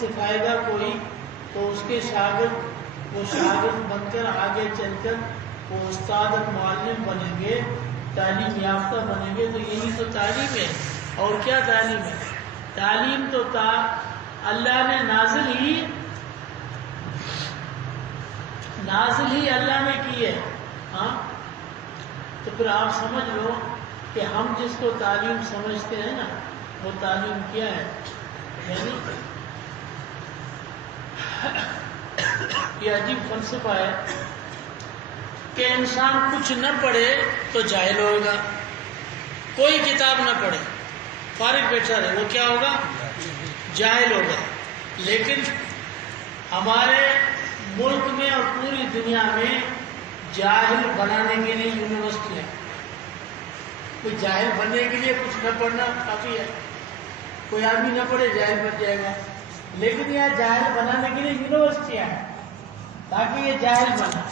سکھائے گا کوئی تو اس کے شاگرد وہ شاگرد بن کر آگے چل کر وہ استاد اور معلم بنیں گے، تعلیم یافتہ بنیں گے. تو یہی تو تعلیم ہے. اور کیا تعلیم ہے؟ تعلیم تو اللہ نے نازل ہی اللہ نے کی ہے. ہاں تو پھر آپ سمجھ لو کہ ہم جس کو تعلیم سمجھتے ہیں نا وہ تعلیم کیا ہے. یعنی یہ عجیب فلسفہ ہے کہ انسان کچھ نہ پڑھے تو جاہل ہوگا، کوئی کتاب نہ پڑھے فارغ بیٹھا رہے وہ کیا ہوگا؟ جاہل ہوگا. لیکن ہمارے ملک میں اور پوری دنیا میں جاہل بنانے کے لیے یونیورسٹی ہے. کوئی جاہل بننے کے لیے کچھ نہ پڑھنا کافی ہے. کوئی آدمی نہ پڑھے جاہل بن جائے گا. لیکن یہاں جاہل بنانے کے لیے یونیورسٹیاں ہیں تاکہ یہ جاہل بنا.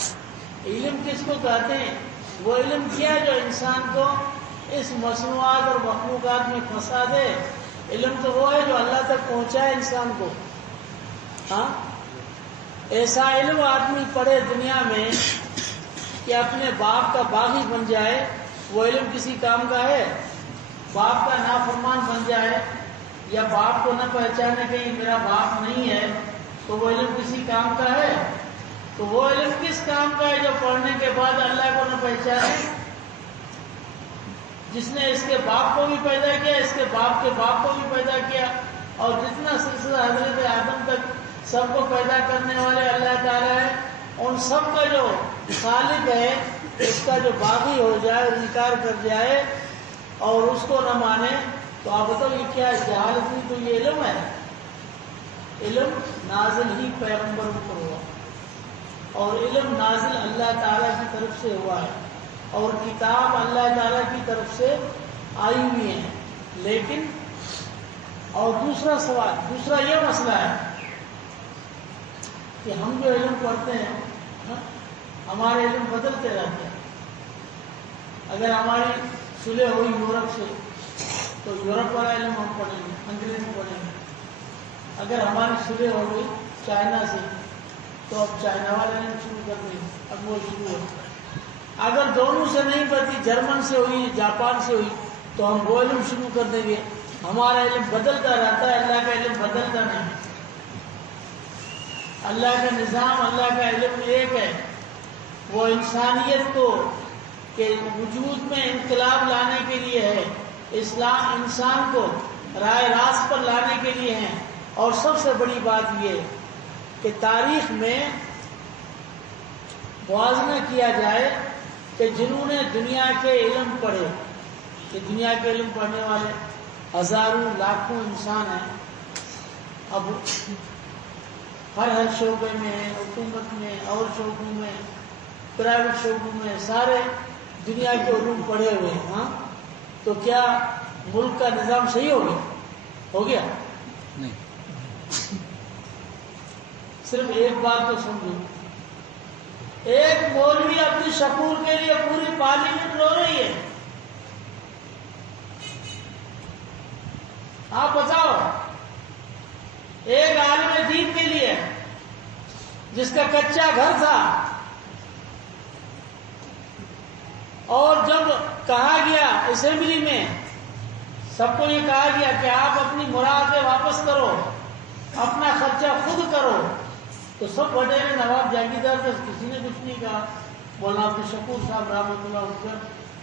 علم کس کو کہتے ہیں؟ وہ علم کیا جو انسان کو اس مصنوعات اور مخلوقات میں پھنسا دے. علم تو وہ ہے جو اللہ تک پہنچائے انسان کو. ہاں ایسا علم آدمی پڑھے دنیا میں کہ اپنے باپ کا باغی بن جائے، وہ علم کسی کام کا ہے؟ باپ کا نافرمان بن جائے یا باپ کو نہ پہچانے کہ یہ میرا باپ نہیں ہے تو وہ علم کسی کام کا ہے؟ تو وہ علم کس کام کا ہے جو پڑھنے کے بعد اللہ کو نہ پہچانے؟ جس نے اس کے باپ کو بھی پیدا کیا، اس کے باپ کو بھی پیدا کیا، اور جتنا سلسلہ حضرت آدم تک سب کو پیدا کرنے والے اللہ تعالیٰ ہے، ان سب کا جو خالق ہے اس کا جو باغی ہو جائے، انکار کر جائے اور اس کو نہ مانے تو آپ بتاؤ یہ کیا ہے؟ جہالت نہیں تو یہ علم ہے. علم نازل ہی پیغمبروں پر ہوا اور علم نازل اللہ تعالیٰ کی طرف سے ہوا ہے اور کتاب اللہ تعالیٰ کی طرف سے آئی ہوئی ہے. لیکن اور دوسرا یہ مسئلہ ہے کہ ہم جو علم پڑھتے ہیں ہمارے علم بدلتے رہتے ہیں. اگر ہماری صلح ہوئی یورپ سے تو یورپ والا علم ہم پڑھیں گے، انگریزی پڑھیں گے. اگر ہماری صلح ہو گئی چائنا سے تو اب چائنا والا علم شروع کر دیں گے. اب وہ شروع ہو. اگر دونوں سے نہیں پڑتی، جرمن سے ہوئی، جاپان سے ہوئی تو ہم وہ علم شروع کر دیں گے. ہمارا علم بدلتا رہتا ہے، اللہ کا علم بدلتا نہیں. اللہ کا نظام، اللہ کا علم ایک ہے. وہ انسانیت کو کہ وجود میں انقلاب لانے کے لیے ہے. اسلام انسان کو راہ راست پر لانے کے لیے ہے. اور سب سے بڑی بات یہ کہ تاریخ میں موازنہ کیا جائے کہ جنہوں نے دنیا کے علم پڑھے، کہ دنیا کے علم پڑھنے والے ہزاروں لاکھوں انسان ہیں. اب ہر شعبے میں، حکومت میں اور شعبوں میں، پرائیویٹ شعبوں میں، سارے دنیا کے علوم پڑھے ہوئے ہیں. ہاں تو کیا ملک کا نظام صحیح ہو گیا؟ نہیں. صرف ایک بات تو سمجھو، ایک مولوی اپنی شکور کے لیے پوری پارلیمنٹ رو رہی ہے. آپ بتاؤ، ایک عالم دین کے لیے جس کا کچا گھر تھا، اور جب کہا گیا اسمبلی میں سب کو یہ کہا گیا کہ آپ اپنی مراعاتیں واپس کرو، اپنا خرچہ خود کرو، تو سب بڑے نواب جاگیردار تھے، کسی نے کچھ نہیں کہا. مولانا عبدالشکور صاحب رحمۃ اللہ اٹھ کر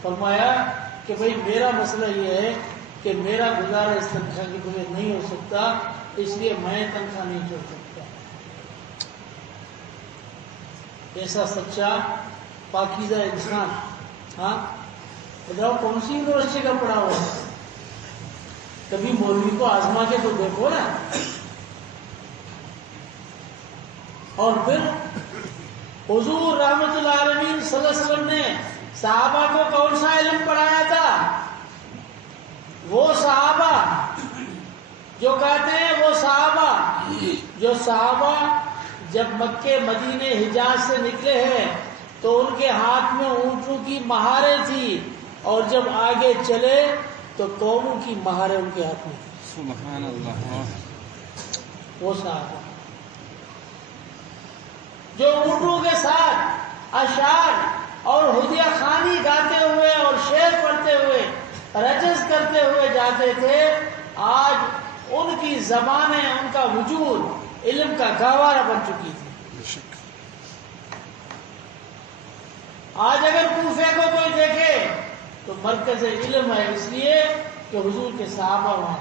فرمایا کہ بھئی میرا مسئلہ یہ ہے کہ میرا گزارا اس تنخواہ کے بغیر نہیں ہو سکتا، اس لیے میں تنخواہ نہیں چھوڑ سکتا. ایسا سچا پاکیزہ انسان. ہاں بتاؤ کون سی یونیورسٹی کا پڑھا ہوا ہے؟ کبھی مولوی کو آزما کے تو دیکھو نا. اور پھر حضور رحمت اللہ علیہ صلی اللہ علیہ وسلم نے صحابہ کو کون سا علم پڑھایا تھا؟ وہ صحابہ جو کہتے ہیں، وہ صحابہ جب مکے مدینے حجاز سے نکلے ہیں تو ان کے ہاتھ میں اونٹوں کی مہاریں تھی، اور جب آگے چلے تو قوموں کی مہاریں ان کے ہاتھ میں تھی. سبحان اللہ. وہ صحابہ جو اونٹوں کے ساتھ اشعار اور ہدیہ خوانی گاتے ہوئے اور شعر پڑھتے ہوئے رجز کرتے ہوئے جاتے تھے، آج ان کی زبانیں، ان کا وجود علم کا گہوارہ بن چکی تھی۔ آج اگر کوفے کو کوئی دیکھے تو مرکز علم ہے، اس لیے کہ حضور کے صحابہ وہاں،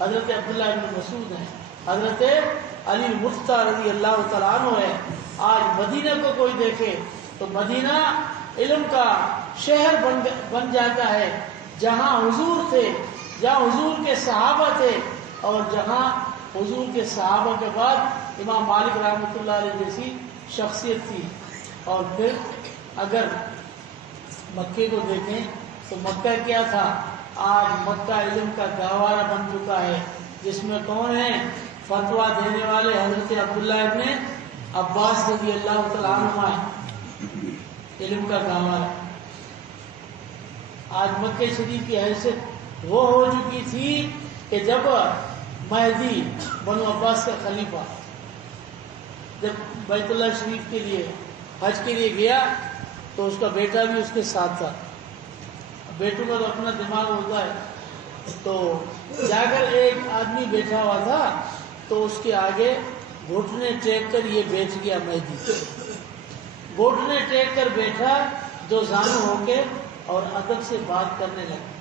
حضرت عبداللہ بن مسعود ہیں، حضرت علی المفتیٰ رضی اللہ تعالیٰ عنہ ہے۔ آج مدینہ کو کوئی دیکھے تو مدینہ علم کا شہر بن جاتا ہے، جہاں حضور تھے، جہاں حضور کے صحابہ تھے، اور جہاں حضور کے صحابہ کے بعد امام مالک رحمۃ اللہ علیہ جیسی شخصیت تھی۔ اور پھر اگر مکے کو دیکھیں تو مکہ کیا تھا؟ آج مکہ علم کا گہوارہ بن چکا ہے، جس میں کون ہیں؟ فتویٰ دینے والے حضرت عبداللہ ابن عباس رضی اللہ تعالیٰ عنہ ہیں، علم کا گہوارہ۔ آج مکہ شریف کی حیثیت وہ ہو چکی تھی کہ جب مہدی بنو عباس کا خلیفہ جب بیت اللہ شریف کے لیے حج کے لیے گیا تو اس کا بیٹا بھی اس کے ساتھ تھا۔ بیٹوں کا تو اپنا دماغ ہوتا ہے، تو جا کر ایک آدمی بیٹھا ہوا تھا تو اس کے آگے گھٹنے ٹیک کر یہ بیٹھ گیا مہدی، گھٹنے ٹیک کر بیٹھا، دو زانو ہو کے اور ادب سے بات کرنے لگا۔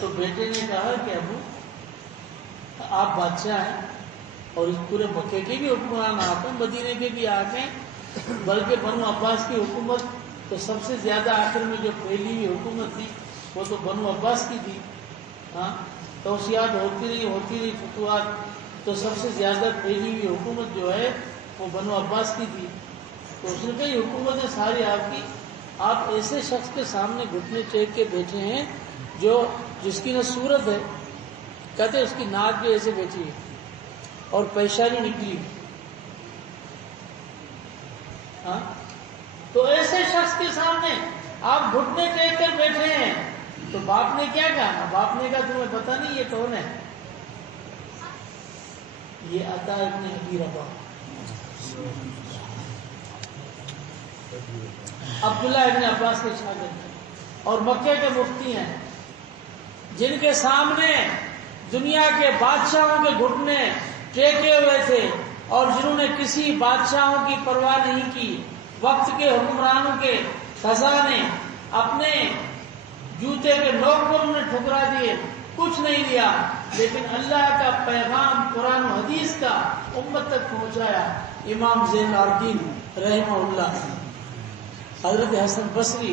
تو بیٹے نے کہا کہ ابو آپ بادشاہ ہیں اور اس پورے مکے کے بھی حکمران آپ ہیں، مدینے کے بھی آپ ہیں، بلکہ بنو عباس کی حکومت تو سب سے زیادہ آخر میں جو پھیلی ہوئی حکومت تھی وہ تو بنو عباس کی تھی۔ ہاں، توسیعات ہوتی رہی فتوحات، تو سب سے زیادہ پھیلی ہوئی حکومت جو ہے وہ بنو عباس کی تھی۔ تو اس نے کہی حکومتیں ساری آپ کی، آپ ایسے شخص کے سامنے گھٹنے ٹیک کے بیٹھے ہیں جس کی نہ صورت ہے، کہتے اس کی ناک بھی ایسے بیٹھی ہے اور پیشانی نکلی۔ ہاں، تو ایسے شخص کے سامنے آپ گھٹنے ٹیک کر بیٹھے ہیں، تو باپ نے کیا کہا؟ باپ نے کہا تمہیں پتہ نہیں یہ کون ہے؟ یہ عطا ابن ابی رباح، عبداللہ ابن عباس کے شاگرد اور مکے کے مفتی ہیں، جن کے سامنے دنیا کے بادشاہوں کے گھٹنے ٹیکے ہوئے تھے اور جنہوں نے کسی بادشاہوں کی پرواہ نہیں کی، وقت کے حکمرانوں کے خزانے اپنے جوتے کے نوک پر انہیں ٹھکرا دیے، کچھ نہیں لیا، لیکن اللہ کا پیغام قرآن و حدیث کا امت تک پہنچایا۔ امام زین العابدین رحمہ اللہ، حضرت حسن بصری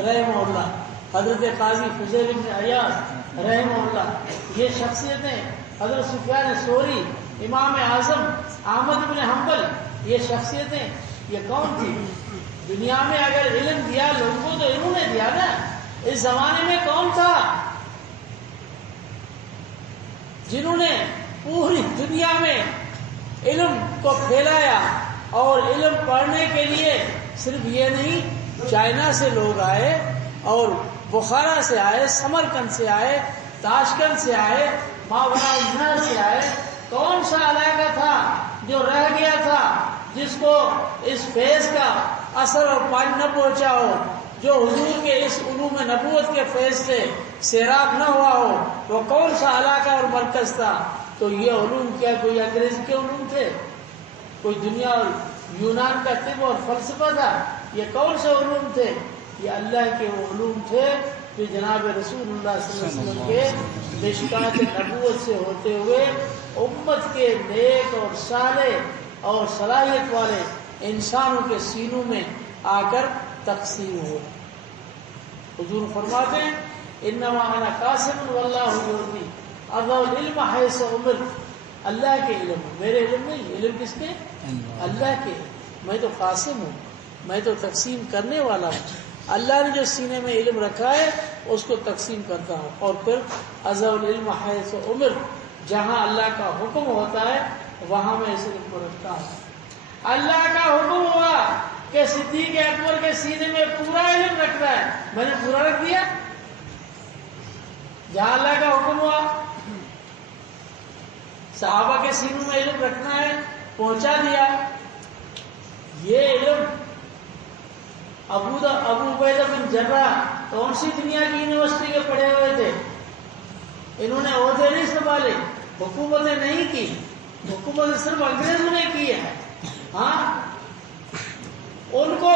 رحمہ اللہ، حضرت قاضی فضیل بن عیاض رحمہ اللہ، یہ شخصیتیں، حضرت سفیان ثوری، امام اعظم احمد بن حنبل، یہ شخصیتیں یہ کون تھی؟ دنیا میں اگر علم دیا لوگوں کو تو انہوں نے دیا نا۔ اس زمانے میں کون تھا جنہوں نے پوری دنیا میں علم کو پھیلایا؟ اور علم پڑھنے کے لیے صرف یہ نہیں، چائنا سے لوگ آئے اور بخارا سے آئے، سمرقند سے آئے، تاشکند سے آئے، ماورا سے آئے۔ کون سا علاقہ تھا جو رہ گیا تھا جس کو اس فیض کا اثر اور پانی نہ پہنچا ہو، جو حضور کے اس علوم نبوت کے فیض سے سیراب نہ ہوا ہو؟ وہ کون سا علاقہ اور مرکز تھا؟ تو یہ علوم کیا کوئی انگریز کے علوم تھے؟ کوئی دنیا اور یونان کا طب اور فلسفہ تھا؟ یہ کون سے علوم تھے؟ یہ اللہ کے وہ علوم تھے جو جناب رسول اللہ صلی اللہ علیہ وسلم کے مشکات نبوت سے ہوتے ہوئے امت کے نیک اور صالح اور صلاحیت والے انسانوں کے سینوں میں آ کر تقسیم ہوئے۔ حضور فرماتے ہیں انما انا قاسم واللہ یعطی اضع العلم حیث امرت، اللہ کے علم، میرے علم نہیں، علم کس کے؟ اللہ کے۔ میں تو قاسم ہوں، میں تو تقسیم کرنے والا ہوں، اللہ نے جو سینے میں علم رکھا ہے اس کو تقسیم کرتا ہوں۔ اور پھر اضع العلم حیث امرت، جہاں اللہ کا حکم ہوتا ہے وہاں میں اس علم کو رکھتا ہوں۔ اللہ کا حکم ہوا کہ صدیق اکبر کے سینے میں پورا علم رکھنا ہے، میں نے پورا رکھ دیا۔ جہاں اللہ کا حکم ہوا صحابہ کے سینوں میں علم رکھنا ہے، پہنچا دیا. یہ علم ابو عبیدہ بن جراح کون سی دنیا کی یونیورسٹی کے پڑھے ہوئے تھے؟ انہوں نے عہدے نہیں سنبھالے، حکومتیں نہیں کی، حکومت صرف انگریزوں نے کی ہے. ہاں، ان کو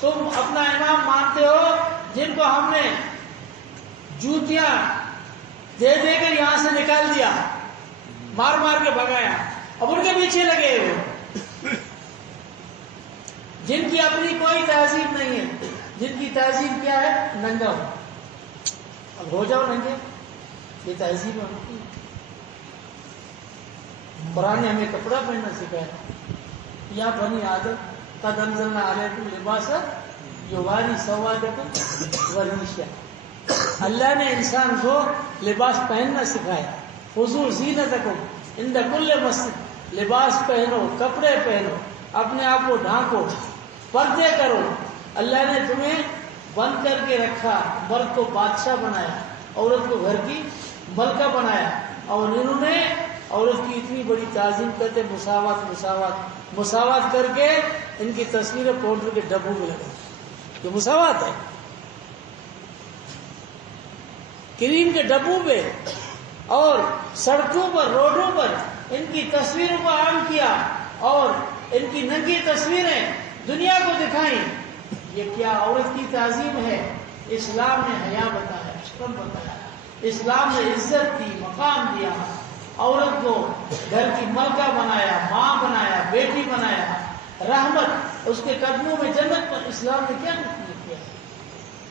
تم اپنا امام مانتے ہو جن کو ہم نے جوتیاں دے دے کر یہاں سے نکال دیا، مار مار کے بھگایا، اب ان کے پیچھے لگے ہوئے، جن کی اپنی کوئی تہذیب نہیں ہے، جن کی تہذیب کیا ہے؟ ننگا ہو. اب ہو جاؤ ننگے، یہ تہذیب ہے ان کی. قرآن نے ہمیں کپڑا پہننا سکھایا. یا بنی آدم قد انزلنا علیکم لباسا یواری سوادکم ورنیشا. اللہ نے انسان کو لباس پہننا سکھایا. خذوا زینتکم عند کل مسجد. لباس پہنو، کپڑے پہنو، اپنے آپ کو ڈھانکو، پردے کرو. اللہ نے تمہیں بند کر کے رکھا، مرد کو بادشاہ بنایا، عورت کو گھر کی ملکہ بنایا، اور انہوں نے عورت کی اتنی بڑی تعظیم کرتے، مساوات مساوات مساوات کر کے ان کی تصویریں پاؤڈر کے ڈبوں میں لگا. یہ مساوات ہے، کریم کے ڈبوں پہ اور سڑکوں پر، روڈوں پر ان کی تصویروں کو عام کیا اور ان کی ننگی تصویریں دنیا کو دکھائیں. یہ کیا عورت کی تعظیم ہے؟ اسلام نے حیا بتایا، شرم بتایا، اسلام نے عزت دی، مقام دیا. عورت کو گھر کی ملکہ بنایا، ماں بنایا، بیٹی بنایا، رحمت، اس کے قدموں میں جنت پر. اسلام نے کیا نہیں کیا؟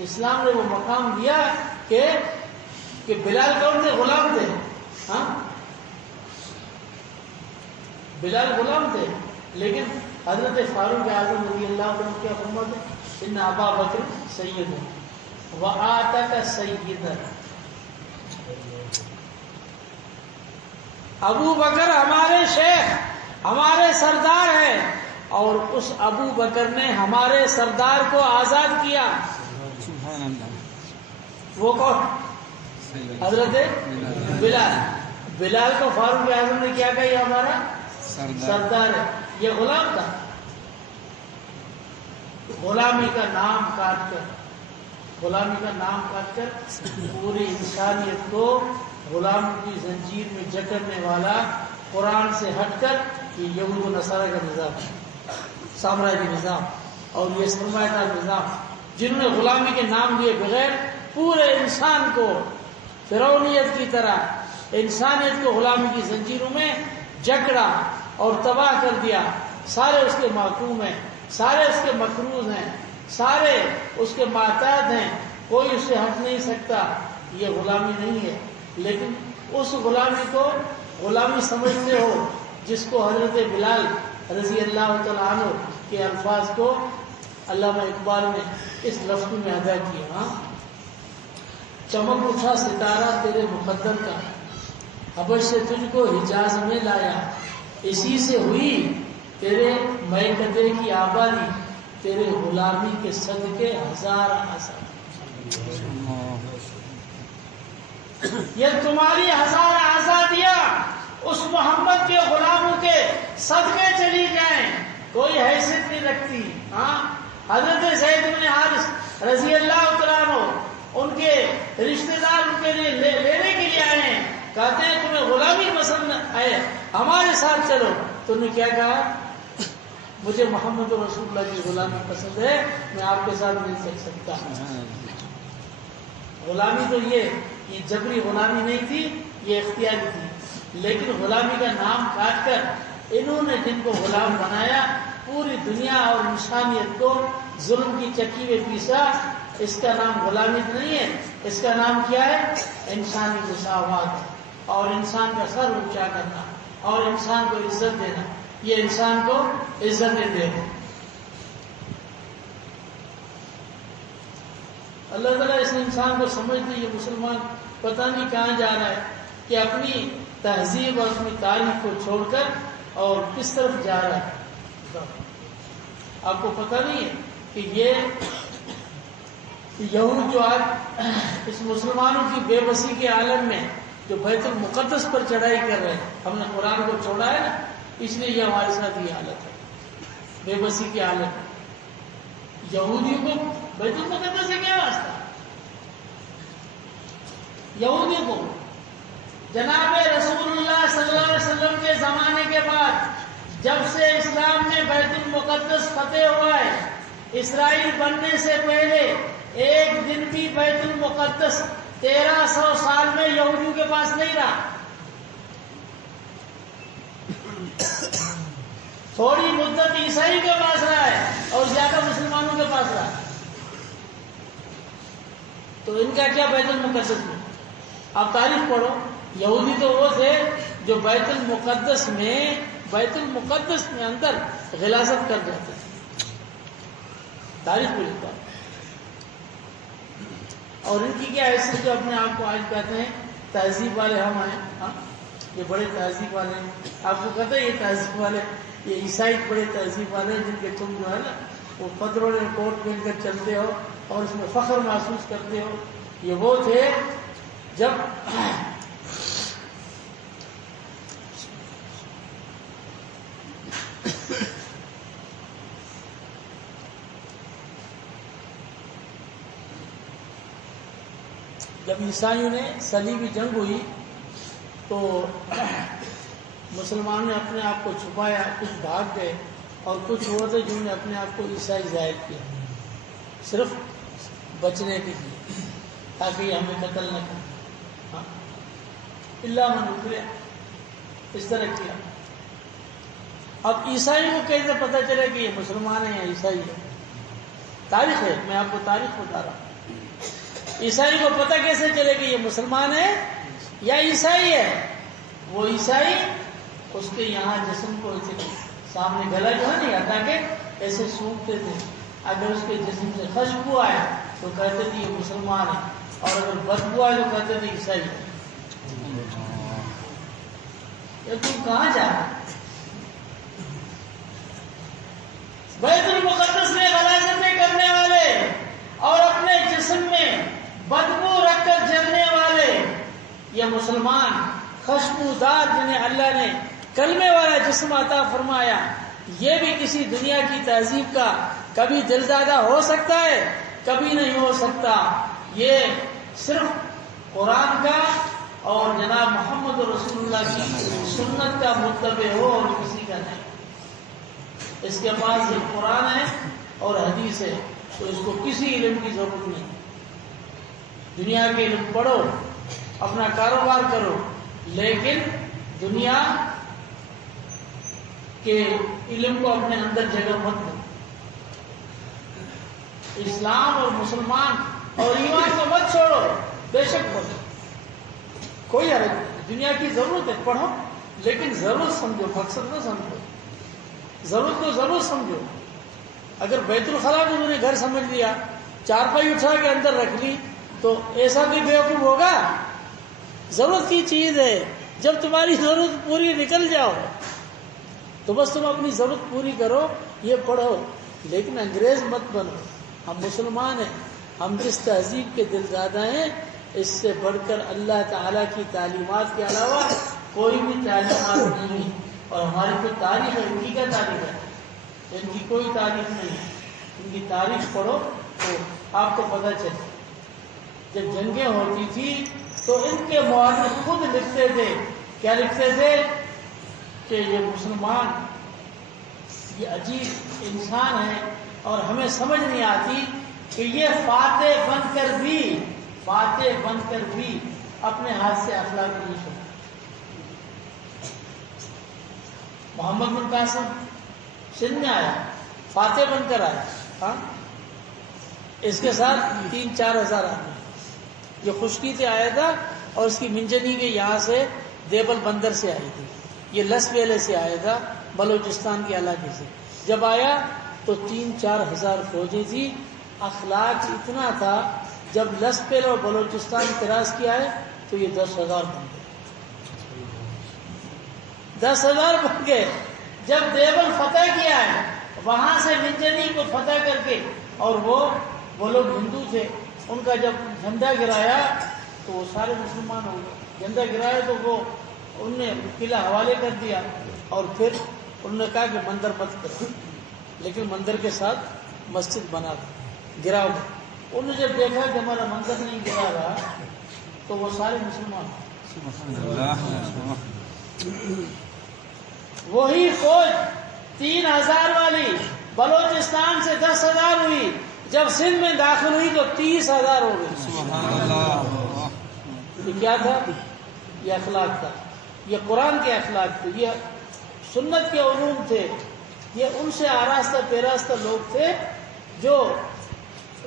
اسلام نے وہ مقام دیا کہ بلال کون تھے؟ غلام تھے. ہاں، بلال غلام تھے، لیکن حضرت فاروق اعظم رضی اللہ عنہ کیا فرماتے؟ ان ابا بکر سید وآتاک سیدا. ابو بکر ہمارے شیخ، ہمارے سردار ہیں، اور اس ابو بکر نے ہمارے سردار کو آزاد کیا. وہ کون؟ حضرت بلال. بلال کو فاروق اعظم نے کیا کہا؟ یہ ہمارا سردار ہے. یہ غلام تھا. غلامی کا نام کاٹ کر پوری انسانیت کو غلام کی زنجیر میں جکڑنے والا قرآن سے ہٹ کر یہ یہود و نصارہ کا نظام ہے، سامراجی نظام اور یہ سرمایہ دار نظام، جنہوں نے غلامی کے نام دیے بغیر پورے انسان کو فرعونیت کی طرح انسانیت کو غلامی کی زنجیروں میں جکڑا اور تباہ کر دیا. سارے اس کے محکوم ہیں، سارے اس کے مقروض ہیں، سارے اس کے معتاد ہیں، کوئی اس سے ہٹ نہیں سکتا. یہ غلامی نہیں ہے. لیکن اس غلامی کو غلامی سمجھتے ہو جس کو حضرت بلال رضی اللہ تعالیٰ عنہ کے الفاظ کو علامہ اقبال نے اس لفظ میں ادا کیا. ہاں، چمک اٹھا ستارہ تیرے مقدر کا، حبش سے تجھ کو حجاز میں لایا، اسی سے ہوئی تیرے میکدے کی آبادی، تیرے غلامی کے صدقے ہزار آزاد. یہ تمہاری ہزار آزادیاں اس محمد کے غلاموں کے صدقے چلی جائیں، کوئی حیثیت نہیں رکھتی. ہاں، حضرت زید بن حارث رضی اللہ تعالیٰ عنہ ان کے رشتہ دار ان کے لیے لینے کے لیے آئے ہیں، کہتے ہیں تمہیں غلامی پسند ہے، ہمارے ساتھ چلو. تو نے کیا کہا؟ مجھے محمد رسول اللہ کی غلامی پسند ہے، میں آپ کے ساتھ نہیں چل سکتا. غلامی تو یہ جبری غلامی نہیں تھی، یہ اختیاری تھی. لیکن غلامی کا نام کاٹ کر انہوں نے جن کو غلام بنایا، پوری دنیا اور انسانیت کو ظلم کی چکی میں پیسا. اس کا نام غلامی نہیں ہے، اس کا نام کیا ہے؟ انسانی مساوات اور انسان کا سر اونچا کرنا اور انسان کو عزت دینا. یہ انسان کو عزت دیتے ہیں. اللہ تعالیٰ اس انسان کو سمجھتے یہ مسلمان پتہ نہیں کہاں جا رہا ہے، کہ اپنی تہذیب اور اپنی تاریخ کو چھوڑ کر اور کس طرف جا رہا ہے. آپ کو پتہ نہیں ہے کہ یہ یہود جو آج اس مسلمانوں کی بے بسی کے عالم میں جو بیت المقدس پر چڑھائی کر رہے ہیں، ہم نے قرآن کو چھوڑا ہے نا، اس لیے یہ ہمارے ساتھ یہ حالت ہے، بے بسی کی حالت ہے۔ یہودیوں کو بیت المقدس سے کیا واسطہ؟ یہودیوں کو جناب رسول اللہ صلی اللہ علیہ وسلم کے زمانے کے بعد جب سے اسلام میں بیت المقدس فتح ہوا ہے، اسرائیل بننے سے پہلے ایک دن بھی بیت المقدس 1300 سال میں یہودیوں کے پاس نہیں رہا۔ تھوڑی مدت عیسائی کے پاس رہا ہے اور زیادہ مسلمانوں کے پاس رہا۔ تو ان کا کیا بیت المقدس میں؟ آپ تاریخ پڑھو، یہودی تو وہ تھے جو بیت المقدس میں اندر غلاظت کر جاتے تھے، تاریخ کو لکھا۔ اور ان کی کیا حیثیت جو اپنے آپ کو آج کہتے ہیں تہذیب والے ہم ہیں، ہاں یہ بڑے تہذیب والے ہیں۔ آپ کو کہتے ہیں یہ تہذیب والے، یہ عیسائی بڑے تہذیب والے ہیں، جن کے تم جو ہے نا وہ پتروڑے کوٹ پہن کر چلتے ہو اور اس میں فخر محسوس کرتے ہو۔ یہ وہ تھے جب عیسائیوں نے صلیبی جنگ ہوئی تو مسلمانوں نے اپنے آپ کو چھپایا، کچھ بھاگ گئے اور کچھ وہ تھے جنہوں نے اپنے آپ کو عیسائی ظاہر کیا صرف بچنے کے لیے، تاکہ یہ ہمیں قتل نہ کرے، اللہ من اکرہ، اس طرح کیا۔ اب عیسائیوں کو کیسے پتہ چلے کہ یہ مسلمان ہیں یا عیسائی ہے؟ تاریخ ہے، میں آپ کو تاریخ بتا رہا ہوں۔ عیسائی کو پتہ کیسے چلے کہ یہ مسلمان ہے یا عیسائی ہے؟ وہ عیسائی اس کے یہاں جسم کو ایسے سامنے گلا جو ہے نہیں ہٹا کے ایسے سونپتے تھے، اگر اس کے جسم سے خوشبو آئے تو کہتے تھے یہ مسلمان ہے، اور اگر بدبو آئے تو کہتے تھے عیسائی ہے۔ تم کہاں جا رہے؟ بیت المقدس میں غلاظتیں کرنے والے اور اپنے جسم میں بدبو رکھ کر جلنے والے یہ مسلمان خوشبودار جنہیں اللہ نے کلمے والا جسم عطا فرمایا، یہ بھی کسی دنیا کی تہذیب کا کبھی دلدادہ ہو سکتا ہے؟ کبھی نہیں ہو سکتا۔ یہ صرف قرآن کا اور جناب محمد رسول اللہ کی سنت کا متبع ہو اور کسی کا نہیں۔ اس کے پاس صرف قرآن ہے اور حدیث ہے تو اس کو کسی علم کی ضرورت نہیں۔ دنیا کے علم پڑھو، اپنا کاروبار کرو، لیکن دنیا کے علم کو اپنے اندر جگہ مت دو۔ اسلام اور مسلمان اور ایمان کو مت چھوڑو، بے شک پڑھو، کوئی حرج نہیں، دنیا کی ضرورت ہے پڑھو، لیکن ضرورت سمجھو، مقصد نہ سمجھو۔ ضرورت کو ضرورت سمجھو۔ اگر بیت الخلا کو انہوں نے گھر سمجھ لیا، چارپائی اٹھا کے اندر رکھ لی، تو ایسا بھی بیوقوف ہوگا؟ ضرورت کی چیز ہے، جب تمہاری ضرورت پوری نکل جاؤ تو بس تم اپنی ضرورت پوری کرو، یہ پڑھو، لیکن انگریز مت بنو۔ ہم مسلمان ہیں، ہم جس تہذیب کے دلدادہ ہیں، اس سے بڑھ کر اللہ تعالیٰ کی تعلیمات کے علاوہ کوئی بھی تعلیمات نہیں، اور ہماری جو تاریخ ہے ان کی کیا تاریخ ہے؟ ان کی کوئی تاریخ نہیں ہے۔ ان کی تاریخ پڑھو تو آپ کو پتہ چلے۔ جب جنگیں ہوتی تھی تو ان کے مورخ خود لکھتے تھے، کیا لکھتے تھے؟ کہ یہ مسلمان یہ عجیب انسان ہے اور ہمیں سمجھ نہیں آتی کہ یہ فاتح بن کر بھی اپنے ہاتھ سے اخلاق نہیں چھوڑا۔ محمد بن قاسم سندھ میں آیا، فاتح بن کر آیا، ہاں اس کے ساتھ 3-4 ہزار آدمی، یہ خشکی سے آیا تھا اور اس کی منجنی کے یہاں سے دیبل بندر سے آئی تھی، یہ لس ویلے سے آیا تھا، بلوچستان کے علاقے سے۔ جب آیا تو 3-4 ہزار فوجیں تھی، اخلاق اتنا تھا، جب لس ویلے اور بلوچستان کراس کیا ہے تو یہ 10,000 بن گئے، 10,000 بن گئے۔ جب دیوبند فتح کیا ہے وہاں سے منجنی کو فتح کر کے، اور وہ لوگ ہندو تھے، ان کا جب جھنڈا گرایا تو وہ سارے مسلمان ہو گئے۔ جھنڈا گرایا تو وہ ان نے قلعہ حوالے کر دیا اور پھر انہوں نے کہا کہ مندر مت کرو، لیکن مندر کے ساتھ مسجد بنا دو، گراؤ۔ انہوں نے جب دیکھا کہ ہمارا مندر نہیں گرا رہا تو وہ سارے مسلمان، وہی فوج 3000 والی بلوچستان سے 10,000 ہوئی، جب سندھ میں داخل ہوئی تو 30,000 ہو گئی۔ یہ کیا تھا؟ یہ اخلاق تھا، یہ قرآن کے اخلاق تھے، یہ سنت کے علوم تھے، یہ ان سے آراستہ پیراستہ لوگ تھے جو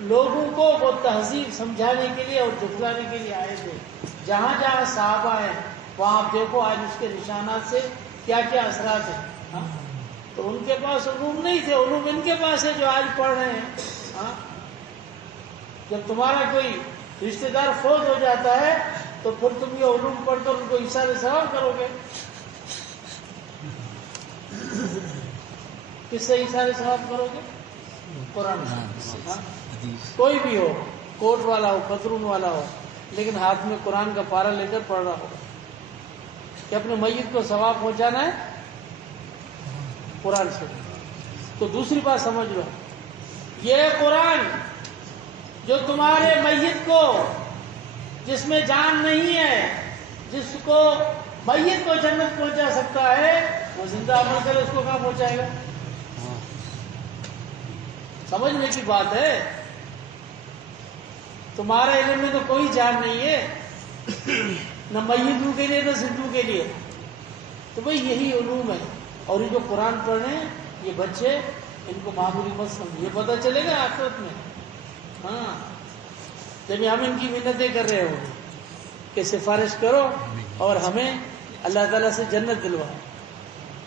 لوگوں کو وہ تہذیب سمجھانے کے لیے اور دکھلانے کے لیے آئے تھے۔ جہاں جہاں صحابہ ہیں وہاں آپ دیکھو آج اس کے نشانات سے کیا کیا اثرات ہیں۔ ہاں؟ تو ان کے پاس علوم نہیں تھے، علوم ان کے پاس ہے جو آج پڑھ رہے ہیں۔ ہاں؟ جب تمہارا کوئی رشتہ دار فوت ہو جاتا ہے تو پھر تم یہ علوم پڑھ کر ان کو ایثار ثواب کرو گے، کس سے ایثار ثواب کرو گے؟ قرآن۔ ہاں؟ کوئی بھی ہو، کوٹ والا ہو، پترون والا ہو، لیکن ہاتھ میں قرآن کا پارہ لے کر پڑھ رہا ہوگا کہ اپنے میت کو ثواب پہنچانا ہے قرآن سے۔ تو دوسری بات سمجھ لو، یہ قرآن جو تمہارے میت کو، جس میں جان نہیں ہے، جس کو میت کو جنت پہنچا سکتا ہے، وہ زندہ عمل کرے اس کو کہاں پہنچائے گا؟ سمجھنے کی بات ہے۔ تمہارے علم میں تو کوئی جان نہیں ہے، نہ میتوں کے لیے نہ زندوں کے لیے۔ تو بھئی یہی علوم ہے، اور یہ جو قرآن پڑھ رہے ہیں یہ بچے، ان کو معمولی مت سمجھو، یہ پتہ چلے گا آخرت میں۔ ہاں، جب ہم ان کی منتیں کر رہے ہوں کہ سفارش کرو اور ہمیں اللہ تعالیٰ سے جنت دلوا،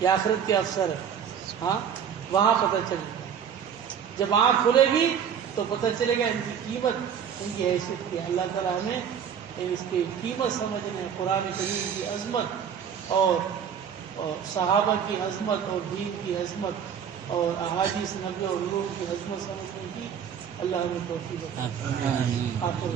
یہ آخرت کے افسر ہے۔ ہاں، وہاں پتہ چلے گا، جب آنکھ کھلے گی تو پتہ چلے گا ان کی قیمت، ان کی حیثیت کی۔ اللہ تعالیٰ ہمیں اس کی قیمت سمجھنے، قرآن کریم کی عظمت اور صحابہ کی عظمت اور دین کی عظمت اور احادیث نبی اور علوم کی عظمت سمجھنے کی اللہ ہمیں توفیق دے۔ آخر